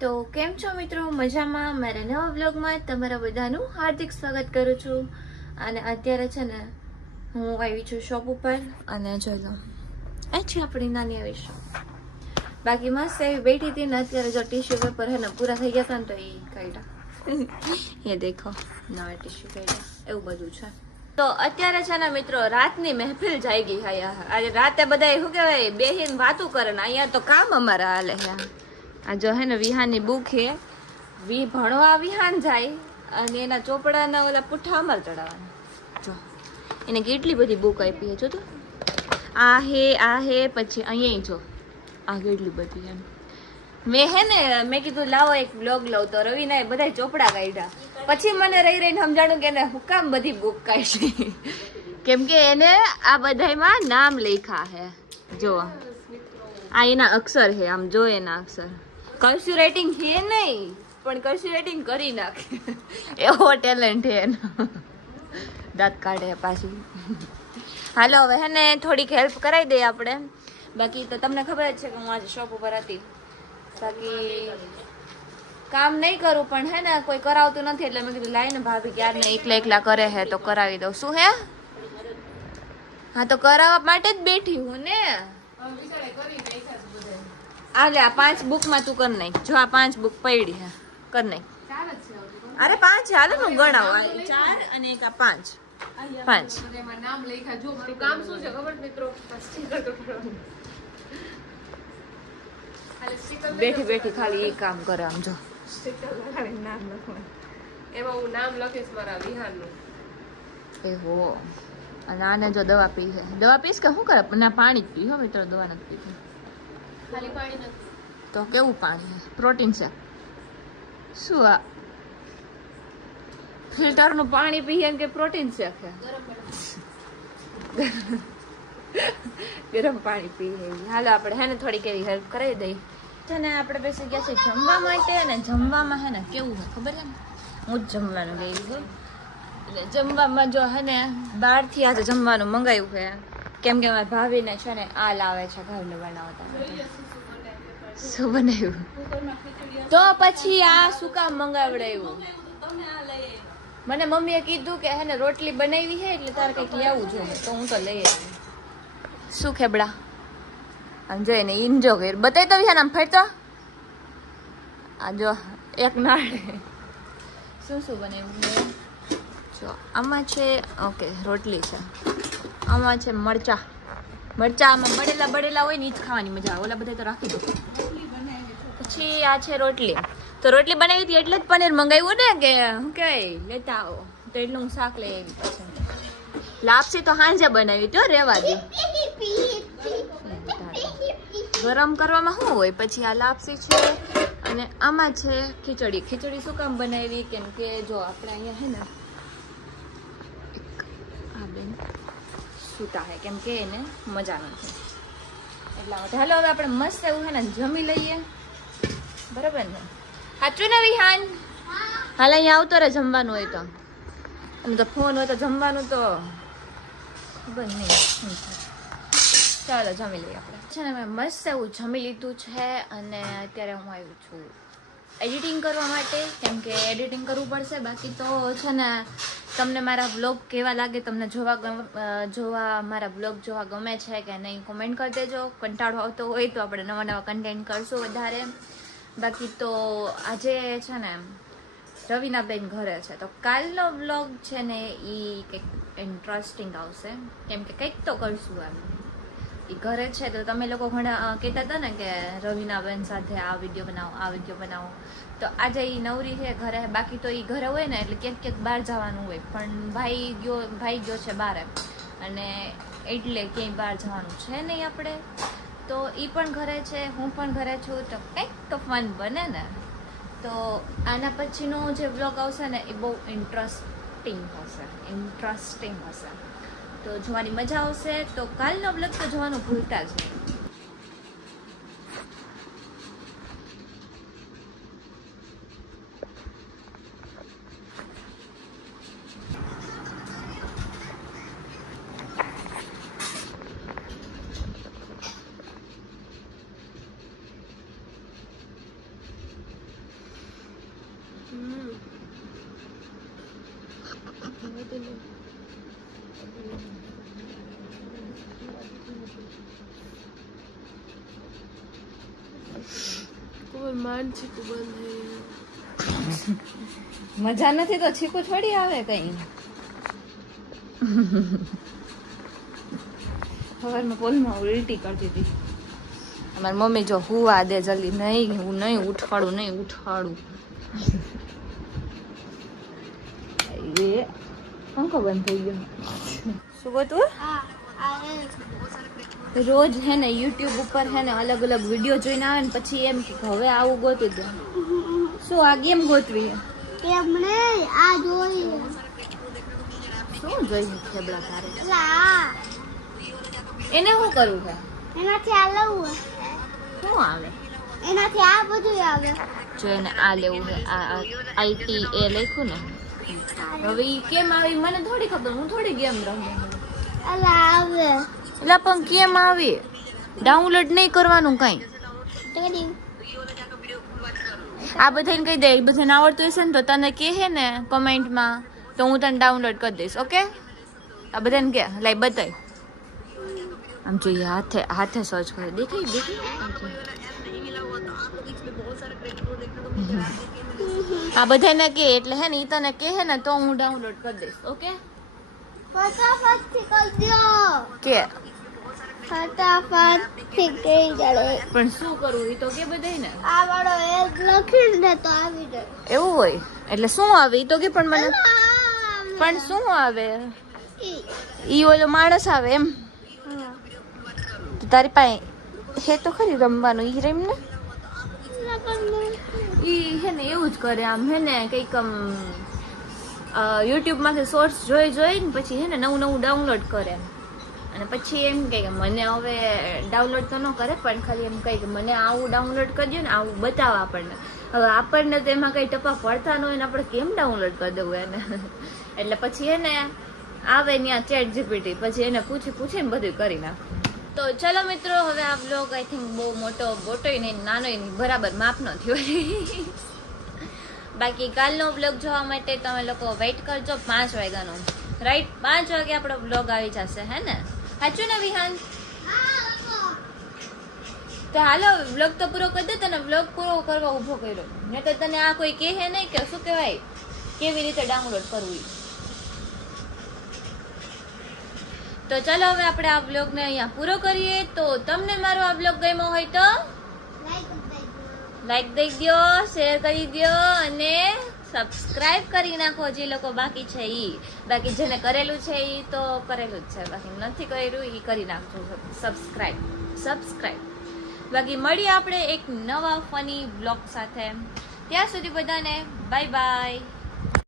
તો કેમ છો મિત્રો? મજામાં? મારા નવા વ્લોગમાં તમારા બધાનું હાર્દિક સ્વાગત કરું છું. અને અત્યારે છે ને હું આવી છું શોપ ઉપર અને જોઈ લો આ છે આપણી નાની આવી શોપ. બાકી મસ્ત એવી બેઠી હતી ને અત્યારે જો ટીશ્યુ પેપર હે ને પૂરા થઈ ગયા હતા ને તો એ કાઢ્યા. એ દેખો નવા ટીશ્યુ કાઢ્યા એવું બધું છે. તો અત્યારે છે ને મિત્રો રાતની મહેફિલ જાગી આજે રાતે બધા શું કહેવાય બેહીને વાતું કરે ને અહીંયા તો કામ અમારા હાલે છે. આ જો હે ને વિહાનની બુક હે ભણવા વિહાન જાય અને એના ચોપડાના ઓલા પુઠ્ઠા અમારે ચડાવવાના. જો એને કેટલી બધી બુક આપી છે. જો તો આ હે પછી અહીંયા જો આ કેટલી બધી એમ. મેં હે ને મેં કીધું લાવો એક બ્લોગ લઉં તો રવિના બધા ચોપડા કાઢ્યા. પછી મને રહીને સમજાણું કે એને હું કામ બધી બુક કાઢી કેમ કે એને આ બધામાં નામ લખ્યા હે. જો આ એના અક્ષર હે, આમ જો એના અક્ષર કર્સિવ રાઇટિંગ છે નહીં પણ કર્સિવ રાઇટિંગ કરી નાખે એવો ટેલેન્ટ છે એનો. દાંત કાઢે પાછું. હાલો હવે હે ને થોડીક હેલ્પ કરાવી દઈએ આપણે. બાકી તો તમને ખબર જ છે કે હું આજે શોપ ઉપર હતી. બાકી કામ નહીં કરું પણ હે ને કોઈ કરાવતું નથી એટલે મેં કીધું લાય ને ભાભી ક્યારે ને એકલા કરે હે તો કરાવી દઉં. શું હે? હા તો કરાવવા માટે જ બેઠી હું ને. આલે આ 5 બુક માં તું કર નાખ. જો આ 5 બુક પડી હે કર નાખ. અરે 5 હાલે હું ગણાવ 4 અને એક આ 5 નામ લખ્યા. જો મારું કામ શું છે ખબર મિત્રો? બેઠી બેઠી ખાલી એ કામ કરે. આમ જો નામ લખવાનું એમાં હું નામ લખીશ મારા વિહારનું. એ હો અને આને જો દવા પી છે. દવા પીશ કે શું કરે? ના પાણી જ પી હો મિત્રો, દવા નથી પીતી. ખાલી પાણી નથી તો કેવું પાણી છે? પ્રોટીન છે શું? આ ફિલ્ટર નું પાણી પીએ કે પ્રોટીન છે? ગરમ પાણી પીએ. હાલો આપણે હે ને થોડીક એવી હેલ્પ કરાવી દઈ છે ને. આપણે બેસી ગયા છે જમવા માટે ને જમવામાં હે ને કેવું છે ખબર છે ને? હું જ જમવાનું ગઈ છું એટલે જમવામાં જો હે ને બહારથી આજે જમવાનું મંગાવ્યું છે કેમ કે મારા ભાભીને છે ને આ લાવે છે ઘરનું બનાવતા. શું બનાવ્યું? તો પછી આ શું કામ મંગાવડાવ્યું? મને મમ્મીએ કીધું કે હે ને રોટલી બનાવી છે એટલે તારે કંઈક લેવું જોઈએ તો હું તો લઈ આવી. શું ખેબડા આમ જોઈ ને ઇન્જો કર બતાવી તો છે ને આમ ફરતો. આ જો એક નાળે શું શું બનાવ્યું જો આમાં છે. ઓકે રોટલી છે, આમાં છે મરચા. આમાં બળેલા હોય ને એ જ ખાવાની મજા આવે. ઓલા બધા તો રાખી દો. પછી આ છે રોટલી. તો રોટલી બનાવી હતી એટલે જ પનીર મંગાવ્યું ને કે શું કહેવાય લેતા આવો તો એટલું હું શાક લઈ આવી. પછી લાપસી તો હાંજે બનાવી તો રેવા દે. ગરમ કરવામાં શું હોય? પછી આ લાપસી છે અને આમાં છે ખીચડી. ખીચડી શું કામ બનાવી? કેમ કે જો આપણે અહીંયા છે ને આ બેન સૂતા હે કેમ કે એને મજા નથી એટલા માટે. હાલો હવે આપણે મસ્ત એવું છે ને જમી લઈએ. બરાબર ને? સાચું ને વિહાન? હાલ અહીંયા આવતો રે જમવાનું હોય તો. અને તો ફોન હોય તો જમવાનું તો ખબર નહીં. ચાલો જમી લઈએ આપણે. છે ને મેં મસ્ત એવું જમી લીધું છે અને અત્યારે હું આવી છું એડિટિંગ કરવા માટે કેમ કે એડિટિંગ કરવું પડશે. બાકી તો છે ને તમને મારા બ્લોગ કેવા લાગે, તમને જોવા મારા બ્લોગ જોવા ગમે છે કે નહીં કોમેન્ટ કરી દેજો. કંટાળો આવતો હોય તો આપણે નવા કન્ટેન્ટ કરશું વધારે. બાકી તો આજે છે ને રવિના બેન ઘરે છે તો કાલનો બ્લોગ છે ને એ કંઈક ઇન્ટરેસ્ટિંગ આવશે કેમ કે કંઈક તો કરશું એમ. એ ઘરે છે તો તમે લોકો ઘણા કહેતા હતા ને કે રવિના બેન સાથે આ વિડીયો બનાવો તો આજે એ નવરી છે ઘરે. બાકી તો એ ઘરે હોય ને એટલે ક્યાંક બહાર જવાનું હોય પણ ભાઈ ગયો છે બહાર અને એટલે ક્યાંય બહાર જવાનું છે નહીં આપણે. તો એ પણ ઘરે છે, હું પણ ઘરે છું તો કંઈક તો ફન બને ને. તો આના પછીનો જે બ્લોગ આવશે ને એ બહુ ઇન્ટરેસ્ટિંગ હશે તો જોવાની મજા આવશે. તો કાલનો બ્લોગ તો જોવાનું ભૂલતા જ નહીં. મજા નથી તો છીકું થોડી આવે કઈ. સવારમાં પોલમાં ઉલટી કરતી હતી. અમારી મમ્મી જો હુવા દે જલ્દી. નહીં હું નહીં ઉઠાડું. એ પંખો બંધ થઈ ગયો. શું ગોતું? રોજ હે ને યુટ્યુબ ઉપર હે ને અલગ અલગ વિડીયો જોઈને આવે ને પછી એમ કે હવે આવું ગોતી દે. શું આ ગેમ ગોતવી હે? કેમ ને આ જોઈ શું જોઈ ખેબડા તારે? લા એને શું કરવું છે? એનાથી આ લેવું શું આવે? એનાથી આ બધું આવે. જો એને આ લેવું છે. આ IT એ લખ્યું ને. હવે ઈ કેમ આવી મને થોડી ખબર. હું થોડી ગેમ રમું. અલા આવે એટલે પણ કેમ આવી? ડાઉનલોડ નહીં કરવાનું કઈ. ટેડી આ બધાને કહી દે. બધાને આવડતું હશે ને તો તને કહે ને કમેન્ટમાં તો હું તને ડાઉનલોડ કરી દઈશ. ઓકે? આ બધાને કે લાઈ બતાય. આમ જોઈએ હાથે સર્ચ કરે. દેખાય. આ બધાને કે એટલે હે ને ઈ તને કહે ને તો હું ડાઉનલોડ કરી દઈશ. ઓકે? ફટાફટ થી કરી દો. કે ફટાફટ થી કરી દો. પણ શું કરવું ઈ તો કે બધાય ને. આ વાળો એક લખીને તો આવી જાય. એવું હોય એટલે શું આવે ઈ તો કે પણ મને. પણ શું આવે? ઈ ઓલો માણસ આવે એમ. તો તારી પાસે હે તો ખરી રમવાનું. ઈ રમ ને ઈ હે ને એવું જ કરે. આમ હે ને કંઈક યુટ્યુબ માંથી શોર્ટ્સ જોઈ ને પછી હે ને નવું ડાઉનલોડ કરે અને પછી એમ કે મને હવે ડાઉનલોડ તો ન કરે પણ ખાલી એમ કહે કે મને આવું ડાઉનલોડ કરજો ને આવું બતાવો આપણને. હવે આપણને તો એમાં કઈ ટપા પડતા ન હોય ને આપણે કેમ ડાઉનલોડ કરી દેવું એને. એટલે પછી એને આવે ત્યાં ChatGPT પછી એને પૂછીને બધું કરી નાખે. તો ચલો મિત્રો હવે આ બ્લોગ આઈ થિંક બહુ મોટો બોટોય નહીં નાનોય નહીં બરાબર માપનો થયો. બાકી કાલનો બ્લોગ જોવા માટે તમે લોકો વેઇટ કરજો 5 વાગ્યાનો. રાઈટ 5 વાગે આપણો બ્લોગ આવી જશે. હે ને? સાચું ને વિહાન? તો હાલો બ્લોગ તો પૂરો કરી દે. તને બ્લોગ પૂરો કરવા ઊભો કર્યો ને તો તને આ કોઈ કહે નહીં કે શું કહેવાય કેવી રીતે ડાઉનલોડ કરવું. તો ચાલો હવે આપણે આ બ્લોગને અહીંયા પૂરો કરીએ. તો તમને મારો આ બ્લોગ ગમ્યો હોય તો લાઈક દઈ દો, શેર કરી દો અને સબસ્ક્રાઇબ કરી નાખો. જે લોકો બાકી છે ઈ. બાકી જેને કરેલું છે ઈ તો કરેલું જ છે. બાકી નથી કર્યું ઈ કરી નાખજો સબસ્ક્રાઇબ. બાકી મળીએ આપણે એક નવા ફની બ્લોગ સાથે. ત્યાં સુધી બધાને બાય બાય.